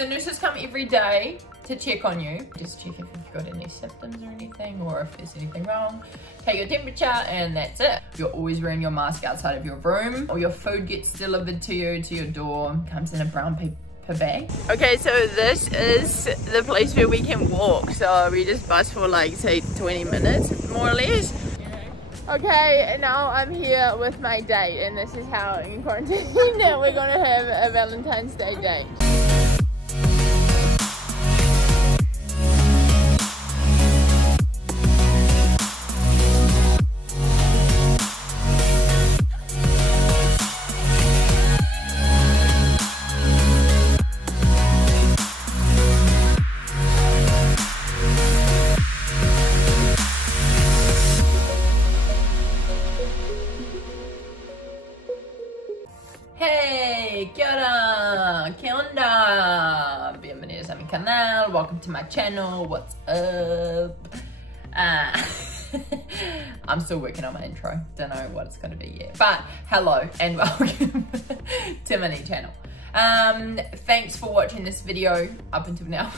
The nurses come every day to check on you. Just check if you've got any symptoms or anything, or if there's anything wrong. Take your temperature, and that's it. You're always wearing your mask outside of your room, or your food gets delivered to you, to your door. Comes in a brown paper bag. Okay, so this is the place where we can walk. So we just bus for like, say, 20 minutes, more or less. Okay, and now I'm here with my date, and this is how in quarantine we're gonna have a Valentine's Day date. Hey, kia ora, kia onda, bienvenidos a mi canal, welcome to my channel, what's up? I'm still working on my intro, don't know what it's gonna be yet, but hello and welcome to my new channel. Thanks for watching this video up until now.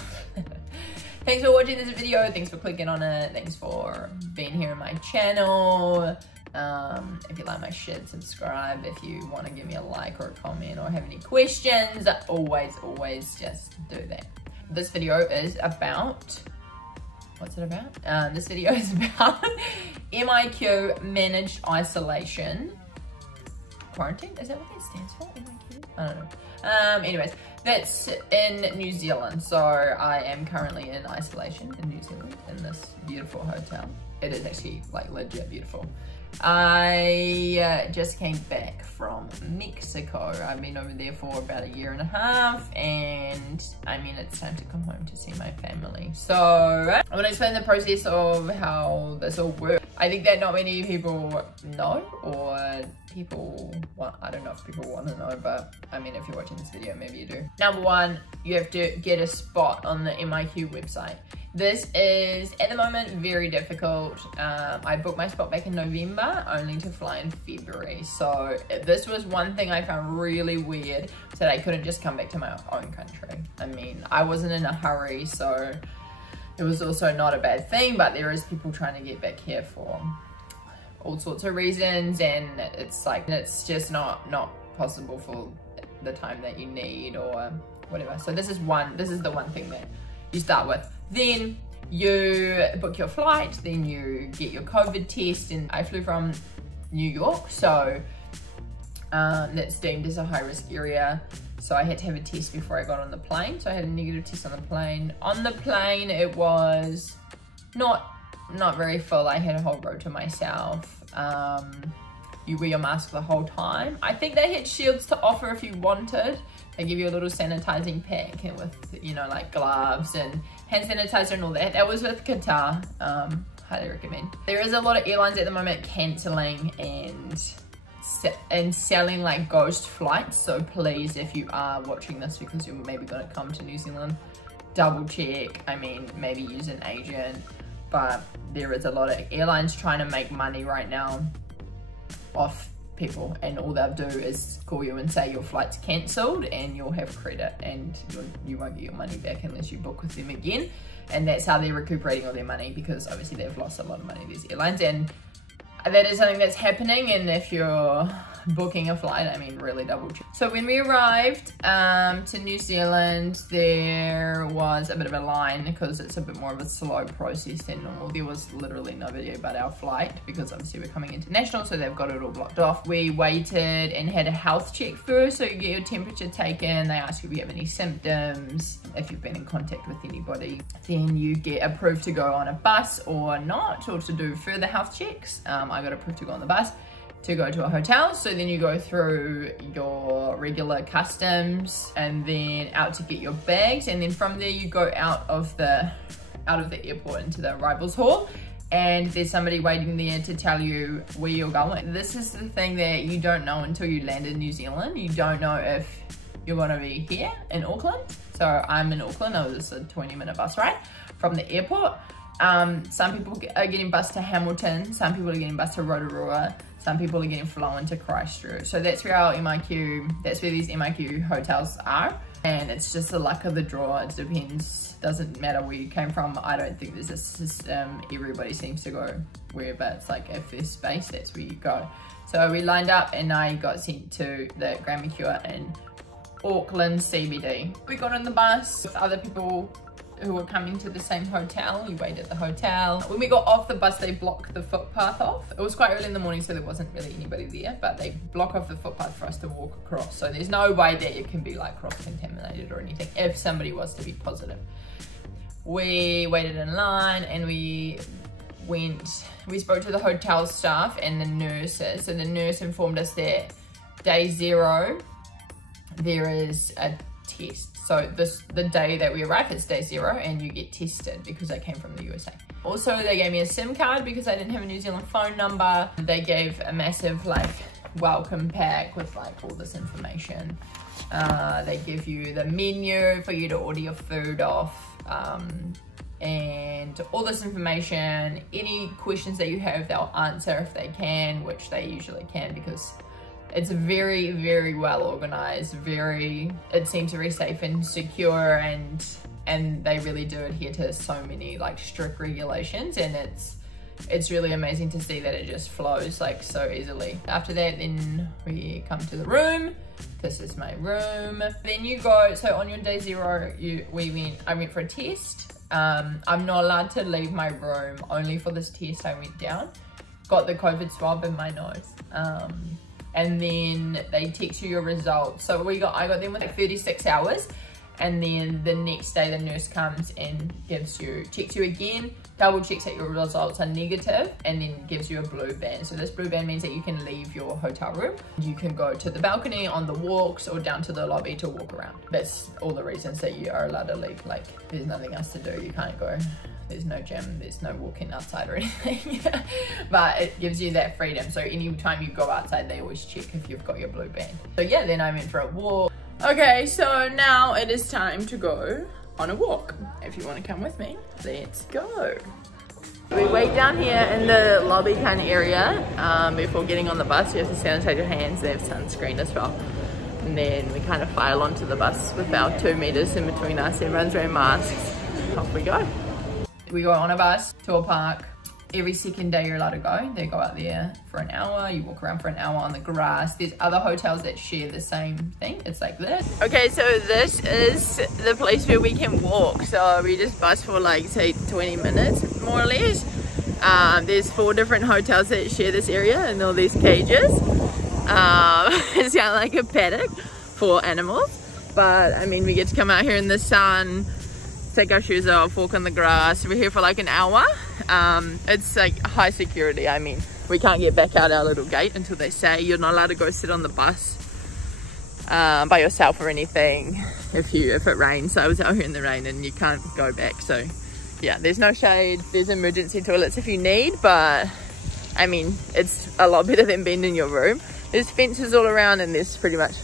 Thanks for watching this video, thanks for clicking on it, thanks for being here on my channel. If you like my shit, subscribe. If you want to give me a like or a comment or have any questions, always just do that. This video is about, what's it about? This video is about MIQ, Managed Isolation Quarantine. Is that what that stands for? MIQ? I don't know. Anyways, that's in New Zealand. So I am currently in isolation in New Zealand in this beautiful hotel. It is actually like legit beautiful. I just came back from Mexico. I've been over there for about 1.5 years, and I mean, it's time to come home to see my family. So I'm gonna explain the process of how this all works. I think that not many people know, or people want, I don't know if people want to know, but I mean, if you're watching this video, maybe you do. Number one, you have to get a spot on the MIQ website. This is, at the moment, very difficult. I booked my spot back in November, only to fly in February. So this was one thing I found really weird, that I couldn't just come back to my own country. I mean, I wasn't in a hurry, so it was also not a bad thing, but there is people trying to get back here for all sorts of reasons, and it's like, it's just not possible for the time that you need or whatever. So this is the one thing that you start with. Then you book your flight, then you get your COVID test, and I flew from New York, so that's deemed as a high risk area. So I had to have a test before I got on the plane. So I had a negative test on the plane. On the plane, it was not very full. I had a whole row to myself. You wear your mask the whole time. I think they had shields to offer if you wanted. They give you a little sanitizing pack with, you know, like gloves and hand sanitizer and all that. That was with Qatar. Highly recommend. There is a lot of airlines at the moment cancelling and selling like ghost flights. So please, if you are watching this because you're maybe going to come to New Zealand, double check. I mean, maybe use an agent. But there is a lot of airlines trying to make money right now off people, and all they'll do is call you and say your flight's cancelled, and you'll have credit, and you won't get your money back unless you book with them again. And that's how they're recuperating all their money, because obviously they've lost a lot of money, these airlines, and that is something that's happening. And if you're booking a flight, I mean, really double check. So when we arrived to New Zealand, there was a bit of a line because it's a bit more of a slow process than normal. There was literally nobody about our flight because obviously we're coming international, so they've got it all blocked off. We waited and had a health check first, so you get your temperature taken. They ask you if you have any symptoms, if you've been in contact with anybody. Then you get approved to go on a bus or not, or to do further health checks. I got approved to go on the bus to go to a hotel. So then you go through your regular customs and then out to get your bags, and then from there you go out of the airport into the arrivals hall, and there's somebody waiting there to tell you where you're going. This is the thing that you don't know until you land in New Zealand. You don't know if you're gonna be here in Auckland. So I'm in Auckland. It was a 20-minute bus ride from the airport. Some people are getting bused to Hamilton, some people are getting bused to Rotorua, some people are getting flown to Christchurch. So that's where our MIQ, that's where these MIQ hotels are. And it's just the luck of the draw. It depends, doesn't matter where you came from. I don't think there's a system. Everybody seems to go wherever it's like if there's space, that's where you go. So we lined up and I got sent to the Grand Mercure in Auckland CBD. We got on the bus with other people who were coming to the same hotel. We waited at the hotel. When we got off the bus, they blocked the footpath off. It was quite early in the morning, so there wasn't really anybody there, but they block off the footpath for us to walk across. So there's no way that it can be like cross-contaminated or anything if somebody was to be positive. We waited in line and we spoke to the hotel staff and the nurses. So the nurse informed us that day 0, there is a test. So the day that we arrive, it's day 0 and you get tested because I came from the USA. Also, they gave me a SIM card because I didn't have a New Zealand phone number. They gave a massive like welcome pack with like all this information. They give you the menu for you to order your food off, and all this information. Any questions that you have, they'll answer if they can, which they usually can because it's very, very well organized. It seems very safe and secure, and they really do adhere to so many like strict regulations, and it's really amazing to see that it just flows like so easily. After that, then we come to the room. This is my room. Then you go, so on your day 0, I went for a test. I'm not allowed to leave my room. Only for this test I went down. Got the COVID swab in my nose. And then they text you your results. So I got them with like 36 hours. And then the next day the nurse comes and checks you again, double checks that your results are negative, and then gives you a blue band. So this blue band means that you can leave your hotel room. You can go to the balcony, on the walks, or down to the lobby to walk around. That's all the reasons that you are allowed to leave. Like, there's nothing else to do. You can't go, there's no gym, there's no walking outside or anything. But it gives you that freedom. So anytime you go outside, they always check if you've got your blue band. So yeah, then I went for a walk. Okay, so now it is time to go on a walk. If you want to come with me, let's go. We wait down here in the lobby kind of area before getting on the bus. You have to sanitize your hands. They have sunscreen as well. And then we kind of file onto the bus with our 2 meters in between us. Everyone's wearing masks. Off we go. We go on a bus to a park. Every second day you're allowed to go. They go out there for an hour. You walk around for an hour on the grass. There's other hotels that share the same thing. It's like this. Okay, so this is the place where we can walk. So we just bus for like, say, 20 minutes, more or less. There's 4 different hotels that share this area and all these cages. It's kind of like a paddock for animals. But, I mean, we get to come out here in the sun, take our shoes off, walk on the grass. We're here for like an hour. It's like high security. I mean, we can't get back out our little gate until they say you're not allowed to go sit on the bus by yourself or anything if it rains. So I was out here in the rain and you can't go back. So yeah, there's no shade. There's emergency toilets if you need, but I mean, it's a lot better than being in your room. There's fences all around and there's pretty much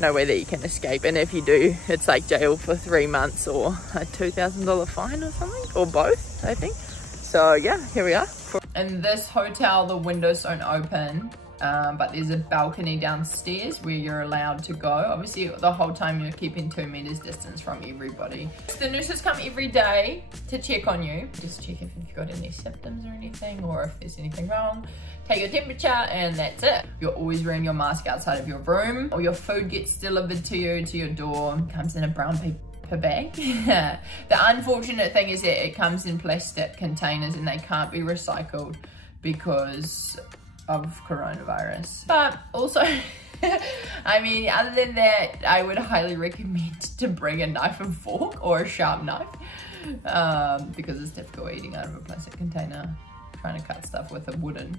no way that you can escape, and if you do, it's like jail for 3 months or a $2,000 fine or something, or both, I think. So yeah, here we are. In this hotel, the windows don't open, but there's a balcony downstairs where you're allowed to go. Obviously, the whole time you're keeping 2 meters distance from everybody. The nurses come every day to check on you. Just check if you've got any symptoms or anything, or if there's anything wrong. Take your temperature, and that's it. You're always wearing your mask outside of your room, or your food gets delivered to you, to your door. It comes in a brown paper bag. The unfortunate thing is that it comes in plastic containers and they can't be recycled because of coronavirus. But also, I mean, other than that, I would highly recommend to bring a knife and fork or a sharp knife because it's difficult eating out of a plastic container, trying to cut stuff with a wooden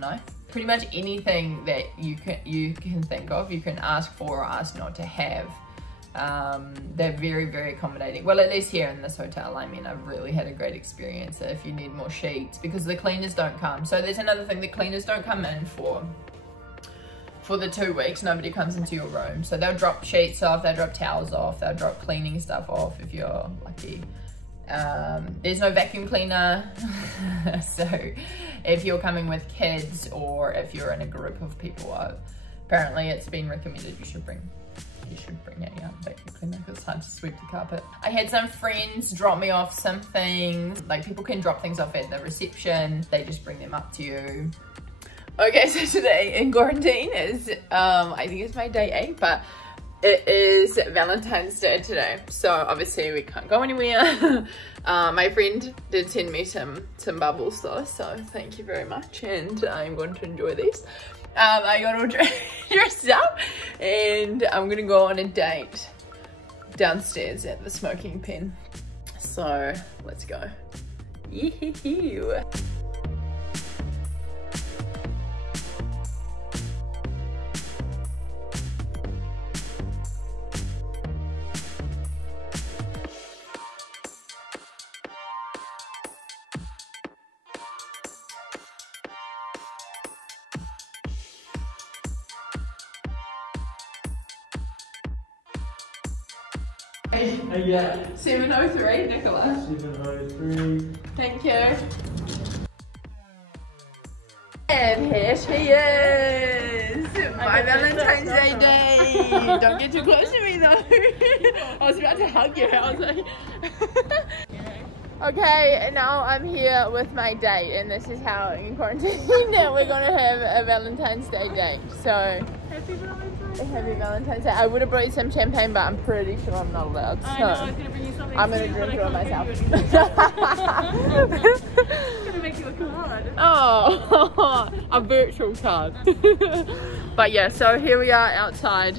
knife. Pretty much anything that you can think of, you can ask for or ask not to have. They're very, very accommodating. Well, at least here in this hotel, I mean, I've really had a great experience. If you need more sheets, because the cleaners don't come. So there's another thing, the cleaners don't come in for the 2 weeks. Nobody comes into your room. So they'll drop sheets off, they'll drop towels off, they'll drop cleaning stuff off if you're lucky. There's no vacuum cleaner. So if you're coming with kids or if you're in a group of people, apparently it's been recommended you should bring you should bring a vacuum cleaner because it's hard to sweep the carpet. I had some friends drop me off some things. Like people can drop things off at the reception. They just bring them up to you. Okay, so today in quarantine is, I think it's my day 8, but it is Valentine's Day today. So obviously we can't go anywhere. My friend did send me some bubbles though, so thank you very much, and I'm going to enjoy these. I got all dressed up and I'm gonna go on a date downstairs at the smoking pen. So let's go. Yee-hee-hee. Yeah. 703, Nicola. 703. Thank you. And here she is! My Valentine's Day! Don't get too close to me though. I was about to hug you. I was like... Okay, and now I'm here with my date, and this is how in quarantine we're gonna have a Valentine's Day date. So Happy Valentine's Day. Happy Valentine's Day. I would have brought you some champagne, but I'm pretty sure I'm not allowed. So I know, I was gonna bring you something. I'm gonna too, drink it but myself. I'm gonna make you a card. Oh, a virtual card. But yeah, so here we are outside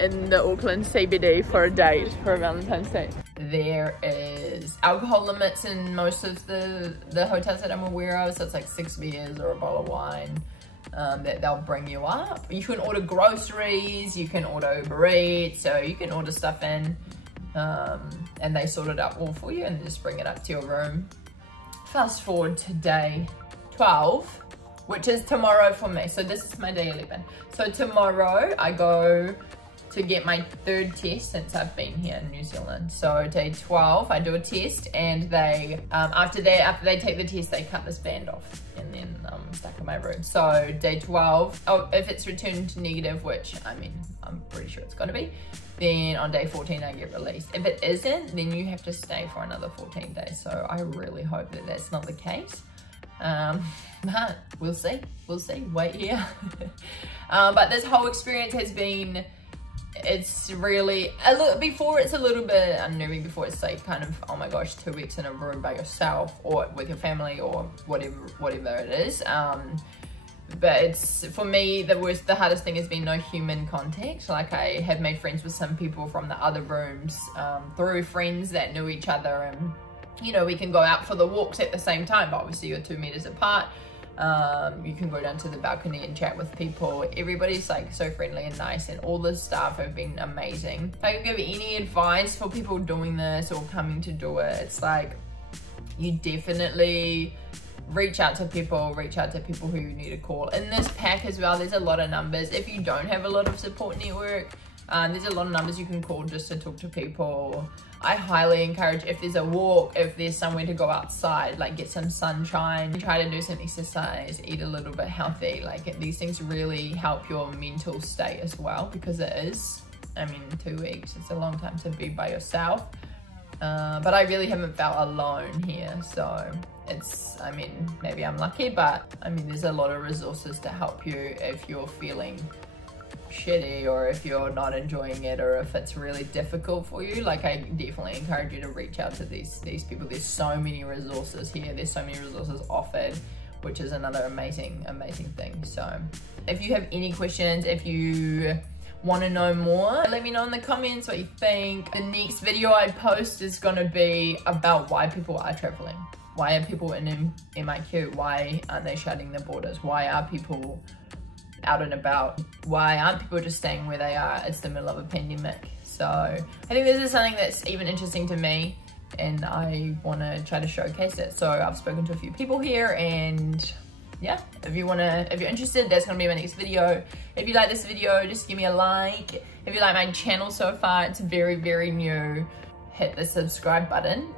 in the Auckland CBD for a date, for a Valentine's Day. There is alcohol limits in most of the hotels that I'm aware of, so it's like 6 beers or a bottle of wine that they'll bring you up. You can order groceries, you can order Uber Eats, so you can order stuff in and they sort it out all for you and just bring it up to your room. Fast forward to day 12, which is tomorrow for me. So this is my day 11. So tomorrow I go to get my 3rd test since I've been here in New Zealand. So day 12, I do a test, and they, after they take the test, they cut this band off and then stuck in my room. So day 12, if it's returned negative, which I mean, I'm pretty sure it's gonna be, then on day 14 I get released. If it isn't, then you have to stay for another 14 days. So I really hope that that's not the case. But we'll see, wait here. But this whole experience has been, it's really a little, before it's a little bit unnerving, before it's like kind of, oh my gosh, 2 weeks in a room by yourself or with your family or whatever it is. But it's, for me, the hardest thing has been no human contact. Like I have made friends with some people from the other rooms through friends that knew each other, and you know, we can go out for the walks at the same time, but obviously you're 2 meters apart. You can go down to the balcony and chat with people. Everybody's like so friendly and nice, and all the staff have been amazing. If I could give any advice for people doing this or coming to do it, it's like, you definitely reach out to people who you need to call. In this pack as well, there's a lot of numbers. If you don't have a lot of support network, there's a lot of numbers you can call just to talk to people. I highly encourage, if there's a walk, if there's somewhere to go outside, like get some sunshine, try to do some exercise, eat a little bit healthy. Like these things really help your mental state as well, because it is, I mean, 2 weeks, it's a long time to be by yourself. But I really haven't felt alone here, so it's, I mean, maybe I'm lucky, but I mean, there's a lot of resources to help you if you're feeling shitty, or if you're not enjoying it, or if it's really difficult for you. Like I definitely encourage you to reach out to these people. There's so many resources here, there's so many resources offered, which is another amazing thing. So if you have any questions, if you want to know more, let me know in the comments what you think. The next video I post is going to be about why people are traveling. Why are people in MIQ? Why aren't they shutting the borders? Why are people out and about? Why aren't people just staying where they are? It's the middle of a pandemic. So I think this is something that's even interesting to me, and I want to try to showcase it. So I've spoken to a few people here, and yeah, if you're interested, that's gonna be my next video. If you like this video, just give me a like. If you like my channel so far, it's very, very new. hit the subscribe button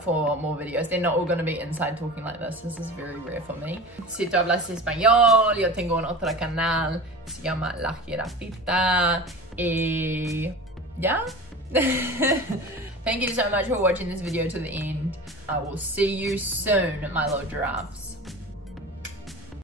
for more videos. They're not all going to be inside talking like this. This is very rare for me. Si tú hablas español, yo tengo un otro canal, se llama La Jirafita. Y yeah. Thank you so much for watching this video to the end. I will see you soon, my little giraffes.